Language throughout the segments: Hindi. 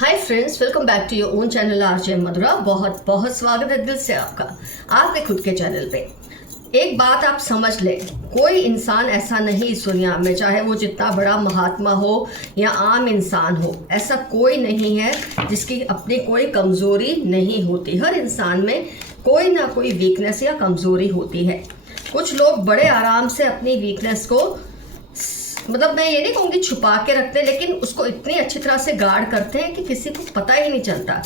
Hi friends, welcome back to your own channel RJ Madhura. बहुत बहुत स्वागत है दिल से आपका आपके खुद के चैनल पे। एक बात आप समझ लें, कोई इंसान ऐसा नहीं इस दुनिया में, चाहे वो जितना बड़ा महात्मा हो या आम इंसान हो, ऐसा कोई नहीं है जिसकी अपनी कोई कमज़ोरी नहीं होती। हर इंसान में कोई ना कोई वीकनेस या कमज़ोरी होती है। कुछ लोग बड़े आराम से अपनी वीकनेस को, मतलब मैं ये नहीं कहूँगी छुपा के रखते, लेकिन उसको इतनी अच्छी तरह से गार्ड करते हैं कि किसी को पता ही नहीं चलता।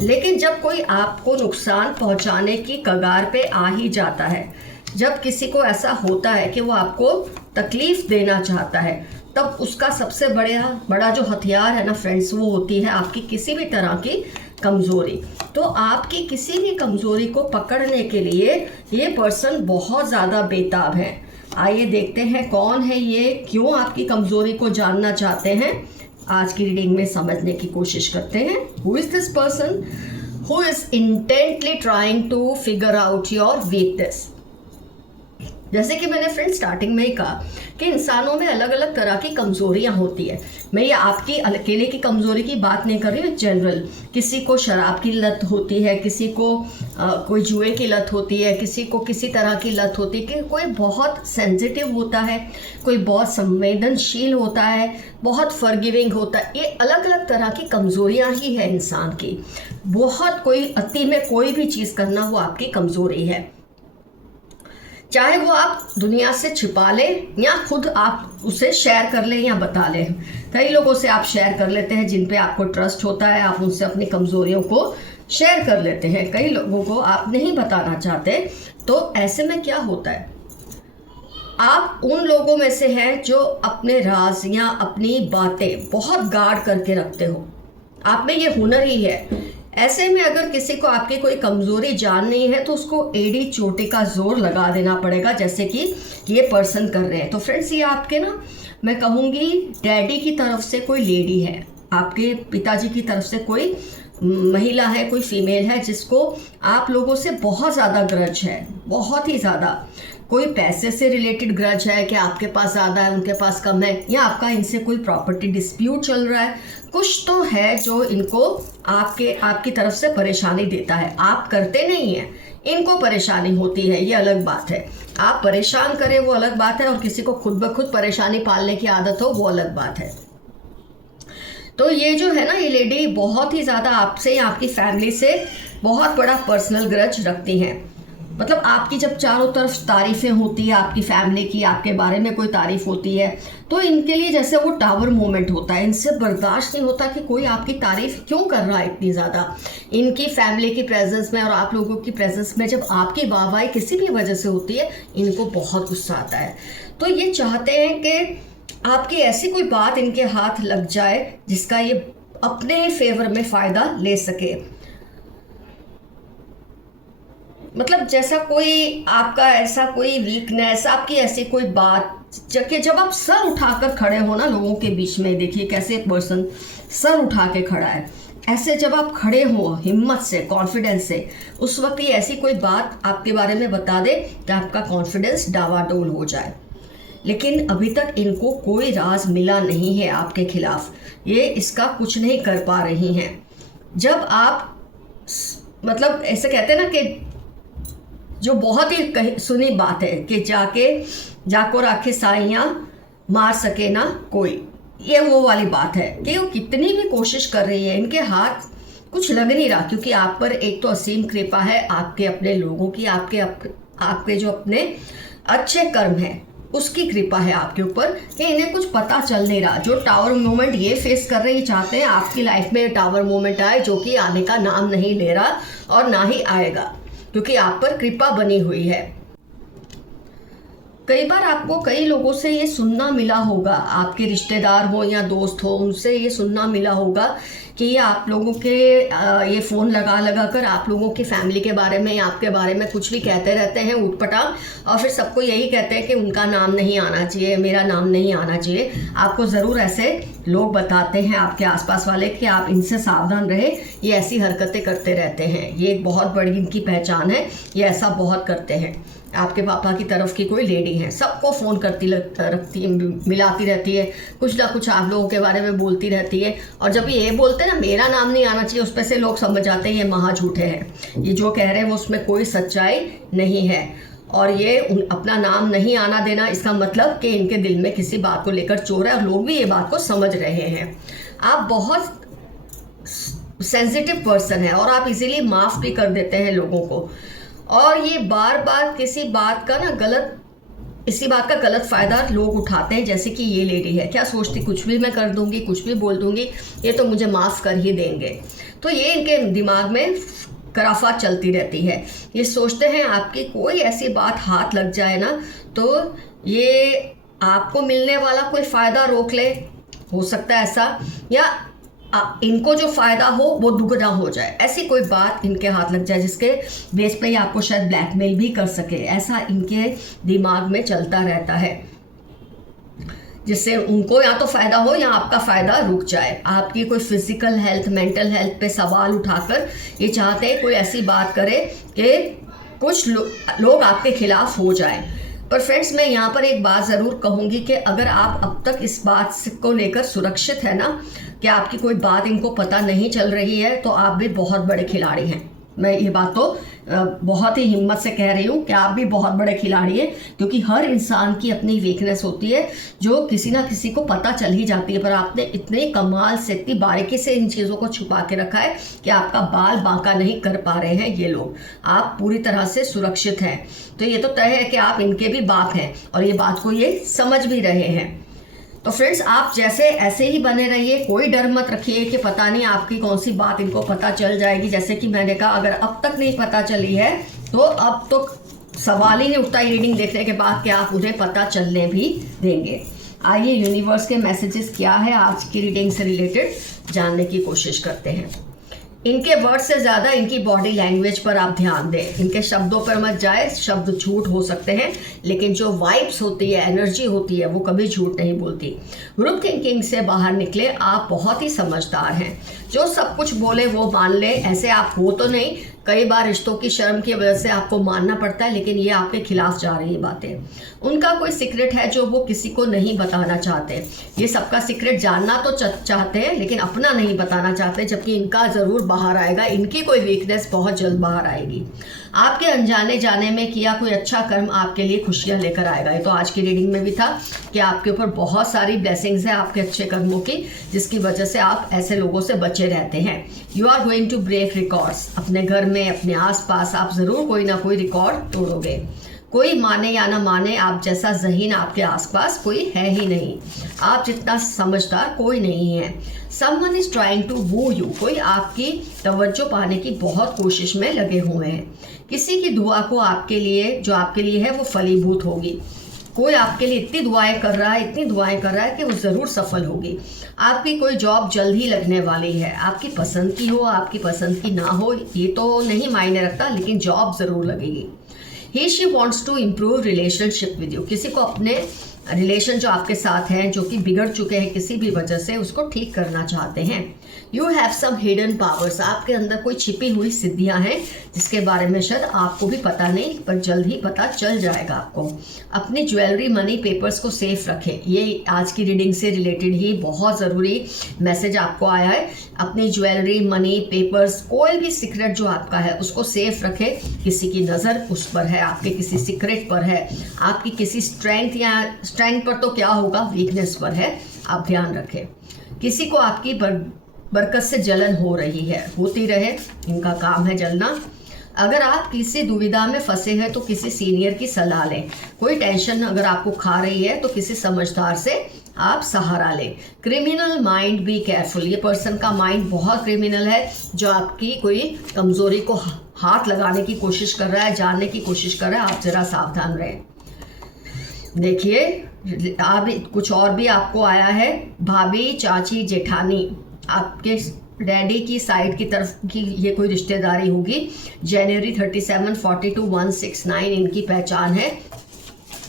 लेकिन जब कोई आपको नुकसान पहुंचाने की कगार पे आ ही जाता है, जब किसी को ऐसा होता है कि वो आपको तकलीफ देना चाहता है, तब उसका सबसे बड़ा जो हथियार है ना फ्रेंड्स, वो होती है आपकी किसी भी तरह की कमज़ोरी। तो आपकी किसी भी कमज़ोरी को पकड़ने के लिए ये पर्सन बहुत ज़्यादा बेताब है। आइए देखते हैं कौन है ये, क्यों आपकी कमज़ोरी को जानना चाहते हैं। आज की रीडिंग में समझने की कोशिश करते हैं। Who is this person who is intently trying to figure out your weakness. जैसे कि मैंने फ्रेंड स्टार्टिंग में ही कहा कि इंसानों में अलग अलग तरह की कमज़ोरियाँ होती है। मैं ये आपकी अकेले की कमज़ोरी की बात नहीं कर रही हूँ, जनरल। किसी को शराब की लत होती है, किसी को कोई जुए की लत होती है, किसी को किसी तरह की लत होती है, कि कोई बहुत सेंसिटिव होता है, कोई बहुत संवेदनशील होता है, बहुत फॉरगिविंग होता है। ये अलग अलग तरह की कमज़ोरियाँ ही है इंसान की। बहुत कोई अति में कोई भी चीज़ करना वो आपकी कमज़ोरी है, चाहे वो आप दुनिया से छिपा लें या खुद आप उसे शेयर कर लें या बता लें। कई लोगों से आप शेयर कर लेते हैं जिन पे आपको ट्रस्ट होता है, आप उनसे अपनी कमज़ोरियों को शेयर कर लेते हैं। कई लोगों को आप नहीं बताना चाहते। तो ऐसे में क्या होता है, आप उन लोगों में से हैं जो अपने राज या अपनी बातें बहुत गार्ड करके रखते हो। आप में ये हुनर ही है। ऐसे में अगर किसी को आपकी कोई कमज़ोरी जाननी है तो उसको एड़ी चोटी का जोर लगा देना पड़ेगा, जैसे कि ये पर्सन कर रहे हैं। तो फ्रेंड्स, ये आपके ना, मैं कहूँगी डैडी की तरफ से कोई लेडी है, आपके पिताजी की तरफ से कोई महिला है, कोई फीमेल है जिसको आप लोगों से बहुत ज़्यादा ग्रज है, बहुत ही ज़्यादा। कोई पैसे से रिलेटेड ग्रज है कि आपके पास ज़्यादा है उनके पास कम है, या आपका इनसे कोई प्रॉपर्टी डिस्प्यूट चल रहा है। कुछ तो है जो इनको आपकी तरफ से परेशानी देता है। आप करते नहीं हैं, इनको परेशानी होती है, ये अलग बात है। आप परेशान करें वो अलग बात है, और किसी को खुद ब खुद परेशानी पालने की आदत हो वो अलग बात है। तो ये जो है ना, ये लेडी बहुत ही ज़्यादा आपसे या आपकी फैमिली से बहुत बड़ा पर्सनल ग्रज रखती हैं। मतलब आपकी जब चारों तरफ तारीफ़ें होती है, आपकी फैमिली की, आपके बारे में कोई तारीफ़ होती है, तो इनके लिए जैसे वो टावर मोमेंट होता है। इनसे बर्दाश्त नहीं होता कि कोई आपकी तारीफ़ क्यों कर रहा है इतनी ज़्यादा। इनकी फैमिली की प्रेजेंस में और आप लोगों की प्रेजेंस में जब आपकी वाहवाही किसी भी वजह से होती है, इनको बहुत गुस्सा आता है। तो ये चाहते हैं कि आपकी ऐसी कोई बात इनके हाथ लग जाए जिसका ये अपने फेवर में फ़ायदा ले सके। मतलब जैसा कोई आपका ऐसा कोई वीकनेस, आपकी ऐसी कोई बात, जब आप सर उठाकर खड़े हो ना लोगों के बीच में, देखिए कैसे एक पर्सन सर उठा के खड़ा है, ऐसे जब आप खड़े हो हिम्मत से, कॉन्फिडेंस से, उस वक्त ये ऐसी कोई बात आपके बारे में बता दे कि आपका कॉन्फिडेंस डावाडोल हो जाए। लेकिन अभी तक इनको कोई राज मिला नहीं है आपके खिलाफ, ये इसका कुछ नहीं कर पा रही हैं। जब आप, मतलब ऐसे कहते हैं ना कि जो बहुत ही सुनी बात है कि जाको राखे साइयाँ मार सके ना कोई, ये वो वाली बात है कि वो कितनी भी कोशिश कर रही है, इनके हाथ कुछ लग नहीं रहा। क्योंकि आप पर एक तो असीम कृपा है आपके अपने लोगों की, आपके जो अपने अच्छे कर्म हैं उसकी कृपा है आपके ऊपर, कि इन्हें कुछ पता चल नहीं रहा। जो टावर मोमेंट ये फेस कर रहे हैं, चाहते हैं आपकी लाइफ में टावर मोमेंट आए, जो कि आने का नाम नहीं ले रहा और ना ही आएगा, क्योंकि आप पर कृपा बनी हुई है। कई बार आपको कई लोगों से ये सुनना मिला होगा, आपके रिश्तेदार हो या दोस्त हो, उनसे ये सुनना मिला होगा कि ये आप लोगों के ये फ़ोन लगा कर आप लोगों की फैमिली के बारे में या आपके बारे में कुछ भी कहते रहते हैं ऊटपटांग, और फिर सबको यही कहते हैं कि उनका नाम नहीं आना चाहिए, मेरा नाम नहीं आना चाहिए। आपको ज़रूर ऐसे लोग बताते हैं आपके आसपास वाले कि आप इनसे सावधान रहे, ये ऐसी हरकतें करते रहते हैं, ये एक बहुत बड़ी इनकी पहचान है, ये ऐसा बहुत करते हैं। आपके पापा की तरफ की कोई लेडी है, सबको फ़ोन करती रखती है, मिलाती रहती है, कुछ ना कुछ आप लोगों के बारे में बोलती रहती है। और जब ये बोलते हैं ना मेरा नाम नहीं आना चाहिए, उस पर से लोग समझ जाते हैं ये महा झूठे हैं, ये जो कह रहे हैं वो उसमें कोई सच्चाई नहीं है। और ये अपना नाम नहीं आना देना, इसका मतलब कि इनके दिल में किसी बात को लेकर चोर है, और लोग भी ये बात को समझ रहे हैं। आप बहुत सेंसिटिव पर्सन है और आप इजीली माफ़ भी कर देते हैं लोगों को, और ये बार बार किसी बात का ना इसी बात का गलत फ़ायदा लोग उठाते हैं। जैसे कि ये लेडी है, क्या सोचती कुछ भी मैं कर दूंगी, कुछ भी बोल दूंगी, ये तो मुझे माफ़ कर ही देंगे। तो ये इनके दिमाग में कराफात चलती रहती है। ये सोचते हैं आपकी कोई ऐसी बात हाथ लग जाए ना तो ये आपको मिलने वाला कोई फ़ायदा रोक ले, हो सकता है ऐसा, या इनको जो फ़ायदा हो वो दुगना हो जाए, ऐसी कोई बात इनके हाथ लग जाए जिसके बेस पे ये आपको शायद ब्लैकमेल भी कर सके। ऐसा इनके दिमाग में चलता रहता है, जिससे उनको या तो फ़ायदा हो या आपका फ़ायदा रुक जाए। आपकी कोई फिजिकल हेल्थ, मेंटल हेल्थ पे सवाल उठाकर ये चाहते हैं कोई ऐसी बात करे कि कुछ लोग आपके खिलाफ हो जाए। पर फ्रेंड्स, मैं यहाँ पर एक बात ज़रूर कहूँगी कि अगर आप अब तक इस बात को लेकर सुरक्षित है ना कि आपकी कोई बात इनको पता नहीं चल रही है, तो आप भी बहुत बड़े खिलाड़ी हैं। मैं ये बात तो बहुत ही हिम्मत से कह रही हूँ कि आप भी बहुत बड़े खिलाड़ी हैं, क्योंकि हर इंसान की अपनी वीकनेस होती है जो किसी ना किसी को पता चल ही जाती है। पर आपने इतने कमाल से, इतनी बारीकी से इन चीज़ों को छुपा के रखा है कि आपका बाल बांका नहीं कर पा रहे हैं ये लोग। आप पूरी तरह से सुरक्षित हैं। तो ये तो तय है कि आप इनके भी बाप हैं और ये बात को ये समझ भी रहे हैं। तो फ्रेंड्स, आप जैसे ऐसे ही बने रहिए, कोई डर मत रखिए कि पता नहीं आपकी कौन सी बात इनको पता चल जाएगी। जैसे कि मैंने कहा, अगर अब तक नहीं पता चली है तो अब तो सवाल ही नहीं उठता रीडिंग देखने के बाद कि आप उन्हें पता चलने भी देंगे। आइए यूनिवर्स के मैसेजेस क्या है आज की रीडिंग से रिलेटेड जानने की कोशिश करते हैं। इनके वर्ड से ज़्यादा इनकी बॉडी लैंग्वेज पर आप ध्यान दें। इनके शब्दों पर मत जाए, शब्द झूठ हो सकते हैं लेकिन जो वाइब्स होती है, एनर्जी होती है, वो कभी झूठ नहीं बोलती। ग्रुप थिंकिंग से बाहर निकले, आप बहुत ही समझदार हैं। जो सब कुछ बोले वो मान ले, ऐसे आप हो तो नहीं। कई बार रिश्तों की शर्म की वजह से आपको मानना पड़ता है, लेकिन ये आपके खिलाफ जा रही बातें। उनका कोई सीक्रेट है जो वो किसी को नहीं बताना चाहते। ये सबका सीक्रेट जानना तो चाहते हैं लेकिन अपना नहीं बताना चाहते, जबकि इनका ज़रूर बाहर आएगा। इनकी कोई वीकनेस बहुत जल्द बाहर आएगी। आपके अनजाने जाने में किया कोई अच्छा कर्म आपके लिए खुशियाँ लेकर आएगा। ये तो आज की रीडिंग में भी था कि आपके ऊपर बहुत सारी ब्लेसिंग्स है आपके अच्छे कर्मों की, जिसकी वजह से आप ऐसे लोगों से बचे रहते हैं। You are going to break records. अपने घर में, अपने आसपास आप ज़रूर कोई ना कोई रिकॉर्ड तोड़ोगे। कोई माने या ना माने, आप जैसा ज़हीन आपके आसपास कोई है ही नहीं। आप जितना समझदार कोई नहीं है। Someone is trying to woo you. कोई आपकी तवज्जो पाने की बहुत कोशिश में लगे हुए हैं। किसी की दुआ को आपके लिए, जो आपके लिए है, वो फलीभूत होगी। कोई आपके लिए इतनी दुआएं कर रहा है, इतनी दुआएं कर रहा है कि वो ज़रूर सफल होगी। आपकी कोई जॉब जल्द ही लगने वाली है। आपकी पसंद की हो, आपकी पसंद की ना हो, ये तो नहीं मायने रखता, लेकिन जॉब ज़रूर लगेगी। He she wants to improve relationship with you. किसी को अपने रिलेशन जो आपके साथ हैं, जो कि बिगड़ चुके हैं किसी भी वजह से, उसको ठीक करना चाहते हैं। You have some hidden powers. आपके अंदर कोई छिपी हुई सिद्धियां हैं जिसके बारे में शायद आपको भी पता नहीं, पर जल्द ही पता चल जाएगा आपको। अपनी ज्वेलरी, मनी, पेपर्स को सेफ रखें। ये आज की रीडिंग से रिलेटेड ही बहुत ज़रूरी मैसेज आपको आया है। अपनी ज्वेलरी, मनी, पेपर्स, कोई भी सीक्रेट जो आपका है उसको सेफ रखें। किसी की नज़र उस पर है, आपके किसी सीक्रेट पर है, आपकी किसी स्ट्रेंथ पर तो क्या होगा, वीकनेस पर है, आप ध्यान रखें। किसी को आपकी बरकत से जलन हो रही है, होती रहे, इनका काम है जलना। अगर आप किसी दुविधा में फंसे हैं तो किसी सीनियर की सलाह लें। कोई टेंशन अगर आपको खा रही है तो किसी समझदार से आप सहारा लें। Criminal mind, be careful. ये पर्सन का माइंड बहुत क्रिमिनल है, जो आपकी कोई कमज़ोरी को हाथ लगाने की कोशिश कर रहा है, जानने की कोशिश कर रहा है। आप ज़रा सावधान रहें। देखिए, अब कुछ और भी आपको आया है। भाभी, चाची, जेठानी, आपके डैडी की साइड की तरफ की ये कोई रिश्तेदारी होगी। जनवरी 37, 42, 169 इनकी पहचान है।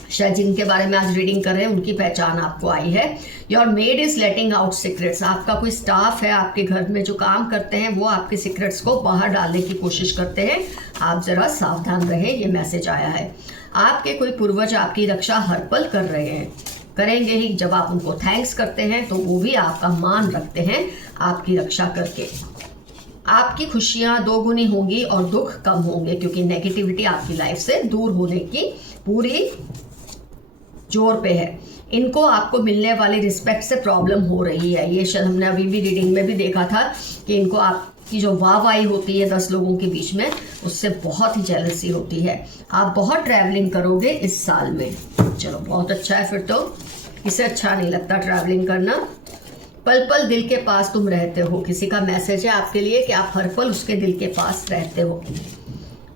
शायद जिनके बारे में आज रीडिंग कर रहे हैं उनकी पहचान आपको आई है। Your maid is letting out secrets. आपका कोई स्टाफ है आपके घर में जो काम करते हैं, वो आपके सीक्रेट्स को बाहर डालने की कोशिश करते हैं। आप ज़रा सावधान रहें, ये मैसेज आया है। आपके कोई पूर्वज आपकी रक्षा हर पल कर रहे हैं, करेंगे ही। जब आप उनको थैंक्स करते हैं तो वो भी आपका मान रखते हैं आपकी रक्षा करके। आपकी खुशियां दोगुनी होंगी और दुख कम होंगे, क्योंकि नेगेटिविटी आपकी लाइफ से दूर होने की पूरी जोर पे है। इनको आपको मिलने वाली रिस्पेक्ट से प्रॉब्लम हो रही है। ये शायद हमने अभी भी रीडिंग में भी देखा था कि इनको आपकी जो वाहवाही होती है 10 लोगों के बीच में, उससे बहुत ही जेलसी होती है। आप बहुत ट्रैवलिंग करोगे इस साल में। चलो बहुत अच्छा है, फिर तो इसे अच्छा नहीं लगता ट्रैवलिंग करना। पल पल दिल के पास तुम रहते हो, किसी का मैसेज है आपके लिए कि आप हर पल उसके दिल के पास रहते हो।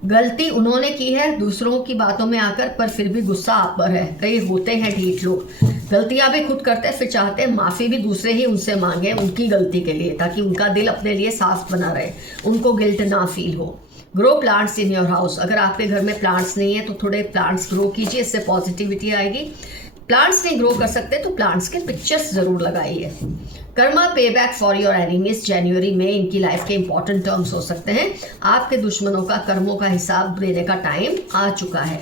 गलती उन्होंने की है दूसरों की बातों में आकर, पर फिर भी गुस्सा आप पर है। कई होते हैं ढीठ लोग, गलतियां भी खुद करते हैं, फिर चाहते हैं माफ़ी भी दूसरे ही उनसे मांगे उनकी गलती के लिए, ताकि उनका दिल अपने लिए साफ बना रहे, उनको गिल्ट ना फील हो। Grow plants in your house. अगर आपके घर में प्लांट्स नहीं है तो थोड़े प्लांट्स ग्रो कीजिए, इससे पॉजिटिविटी आएगी। प्लांट्स नहीं ग्रो कर सकते तो प्लांट्स के पिक्चर्स जरूर लगाइए। कर्मा पे बैक फॉर योर एनिमीज। जनवरी में इनकी लाइफ के इंपॉर्टेंट टर्म्स हो सकते हैं। आपके दुश्मनों का कर्मों का हिसाब देने का टाइम आ चुका है।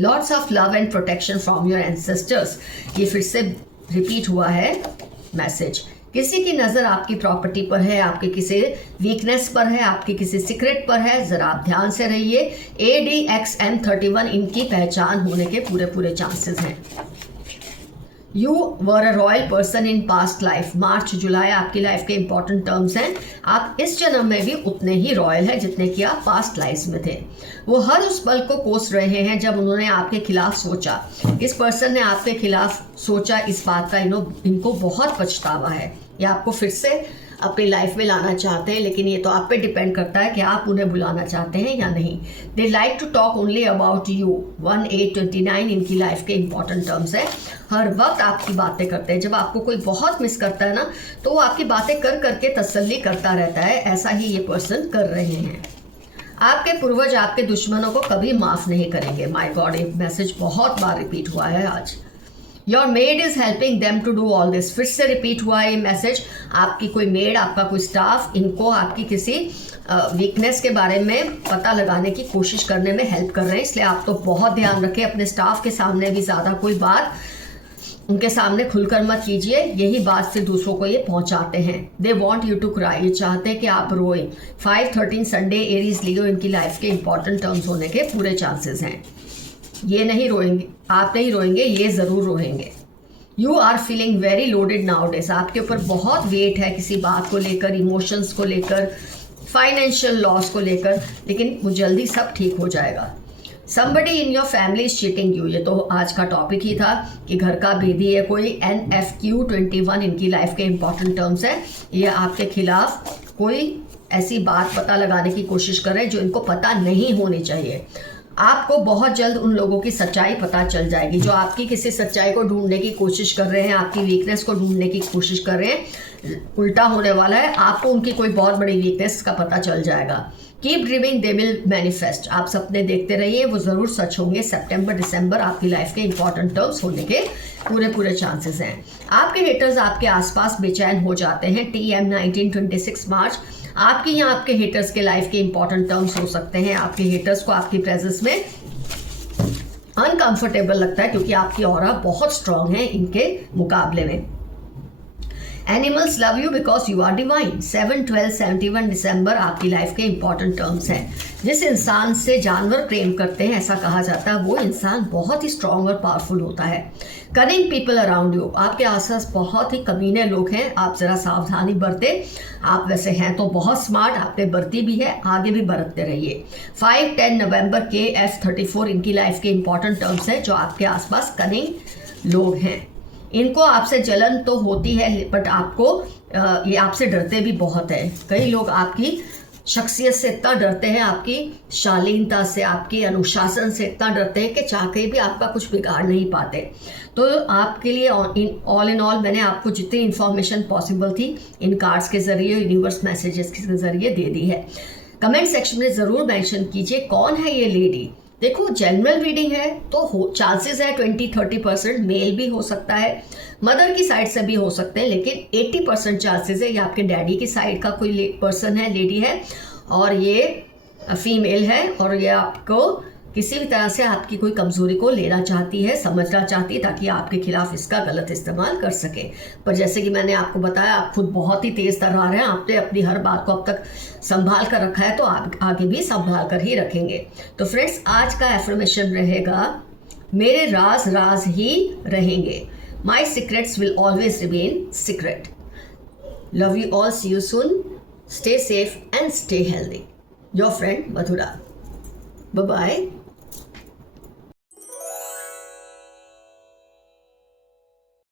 Lots of love and protection from your ancestors. ये फिर से रिपीट हुआ है मैसेज। किसी की नज़र आपकी प्रॉपर्टी पर है, आपके किसी वीकनेस पर है, आपके किसी सीक्रेट पर है, जरा आप ध्यान से रहिए। ADXM31 इनकी पहचान होने के पूरे चांसेस हैं। You were a royal person in past life. मार्च जुलाई आपकी लाइफ के इंपॉर्टेंट टर्म्स हैं। आप इस जन्म में भी उतने ही रॉयल हैं जितने कि आप पास्ट लाइफ में थे। वो हर उस पल को कोस रहे हैं जब उन्होंने आपके खिलाफ सोचा। इस पर्सन ने आपके खिलाफ सोचा, इस बात का इनको बहुत पछतावा है। ये आपको फिर से अपनी लाइफ में लाना चाहते हैं, लेकिन ये तो आप पे डिपेंड करता है कि आप उन्हें बुलाना चाहते हैं या नहीं। They like to talk only about you. 1829 इनकी लाइफ के इंपॉर्टेंट टर्म्स है। हर वक्त आपकी बातें करते हैं। जब आपको कोई बहुत मिस करता है ना, तो वो आपकी बातें कर करके तसल्ली करता रहता है। ऐसा ही ये पर्सन कर रहे हैं। आपके पूर्वज आपके दुश्मनों को कभी माफ नहीं करेंगे। माय गॉड, एक मैसेज बहुत बार रिपीट हुआ है आज। Your maid is helping them to do all this. फिर से रिपीट हुआ है ये मैसेज। आपकी कोई मेड, आपका कोई स्टाफ इनको आपकी किसी वीकनेस के बारे में पता लगाने की कोशिश करने में हेल्प कर रहे हैं। इसलिए आप तो बहुत ध्यान रखें, अपने स्टाफ के सामने भी ज़्यादा कोई बात उनके सामने खुलकर मत कीजिए। यही बात फिर दूसरों को ये पहुंचाते हैं। They want you to cry. ये चाहते हैं कि आप रोएं। 5-13 संडे एरीज लियो इनकी लाइफ के इंपॉर्टेंट टर्म्स होने के पूरे चांसेस हैं। ये नहीं रोएंगे, आप नहीं रोएंगे, ये ज़रूर रोएंगे। You are feeling very loaded nowadays. आपके ऊपर बहुत वेट है किसी बात को लेकर, इमोशंस को लेकर, फाइनेंशियल लॉस को लेकर, लेकिन वो जल्दी सब ठीक हो जाएगा। Somebody in your family is cheating you। ये तो आज का टॉपिक ही था कि घर का भेदी है कोई। NFQ21 इनकी लाइफ के इंपॉर्टेंट टर्म्स है। ये आपके खिलाफ कोई ऐसी बात पता लगाने की कोशिश कर रहे हैं जो इनको पता नहीं होनी चाहिए। आपको बहुत जल्द उन लोगों की सच्चाई पता चल जाएगी जो आपकी किसी सच्चाई को ढूंढने की कोशिश कर रहे हैं, आपकी वीकनेस को ढूंढने की कोशिश कर रहे हैं। उल्टा होने वाला है, आपको उनकी कोई बहुत बड़ी वीकनेस का पता चल जाएगा। Keep dreaming, they will manifest. आप सपने देखते रहिए, वो ज़रूर सच होंगे। सितंबर दिसंबर आपकी लाइफ के इंपॉर्टेंट टर्म्स होने के पूरे चांसेस हैं। आपके हेटर्स आपके आसपास बेचैन हो जाते हैं। TM 1926 मार्च आपकी या आपके हेटर्स के लाइफ के इंपॉर्टेंट टर्म्स हो सकते हैं। आपके हेटर्स को आपकी प्रेजेंस में अनकंफर्टेबल लगता है क्योंकि आपकी ऑरा बहुत स्ट्रांग है इनके मुकाबले में। Animals love you because you are divine. 7-12-71 दिसंबर आपकी लाइफ के इंपॉर्टेंट टर्म्स हैं। जिस इंसान से जानवर प्रेम करते हैं, ऐसा कहा जाता है, वो इंसान बहुत ही स्ट्रांग और पावरफुल होता है। Cunning people around you. आपके आसपास बहुत ही कमीने लोग हैं, आप जरा सावधानी बरतें। आप वैसे हैं तो बहुत स्मार्ट, आप पे बरती भी है, आगे भी बरतते रहिए। 5-10 नवंबर के F34 इनकी लाइफ के इंपॉर्टेंट टर्म्स हैं। जो आपके आसपास कनिंग लोग हैं, इनको आपसे जलन तो होती है, बट आपको ये आपसे डरते भी बहुत है। कई लोग आपकी शख्सियत से इतना डरते हैं, आपकी शालीनता से, आपके अनुशासन से इतना डरते हैं कि चाह के भी आपका कुछ बिगाड़ नहीं पाते। तो आपके लिए ऑल इन ऑल मैंने आपको जितनी इन्फॉर्मेशन पॉसिबल थी इन कार्ड्स के ज़रिए, यूनिवर्स मैसेजेस के ज़रिए दे दी है। कमेंट सेक्शन में ज़रूर मेंशन कीजिए कौन है ये लेडी। देखो, जनरल रीडिंग है तो चांसेस है 20-30% मेल भी हो सकता है, मदर की साइड से भी हो सकते हैं, लेकिन 80% चांसेस है ये आपके डैडी की साइड का कोई पर्सन है, लेडी है, और ये फीमेल है, और ये आपको किसी भी तरह से आपकी कोई कमज़ोरी को लेना चाहती है, समझना चाहती है, ताकि आपके खिलाफ इसका गलत इस्तेमाल कर सके। पर जैसे कि मैंने आपको बताया, आप खुद बहुत ही तेज़ तर्रार हैं, आपने अपनी हर बात को अब तक संभाल कर रखा है, तो आप आगे भी संभाल कर ही रखेंगे। तो फ्रेंड्स, आज का एफर्मेशन रहेगा, मेरे राज राज ही रहेंगे। My secrets will always remain secret. Love you all, see you soon, stay safe and stay healthy. Your friend Madhura. Bye-bye.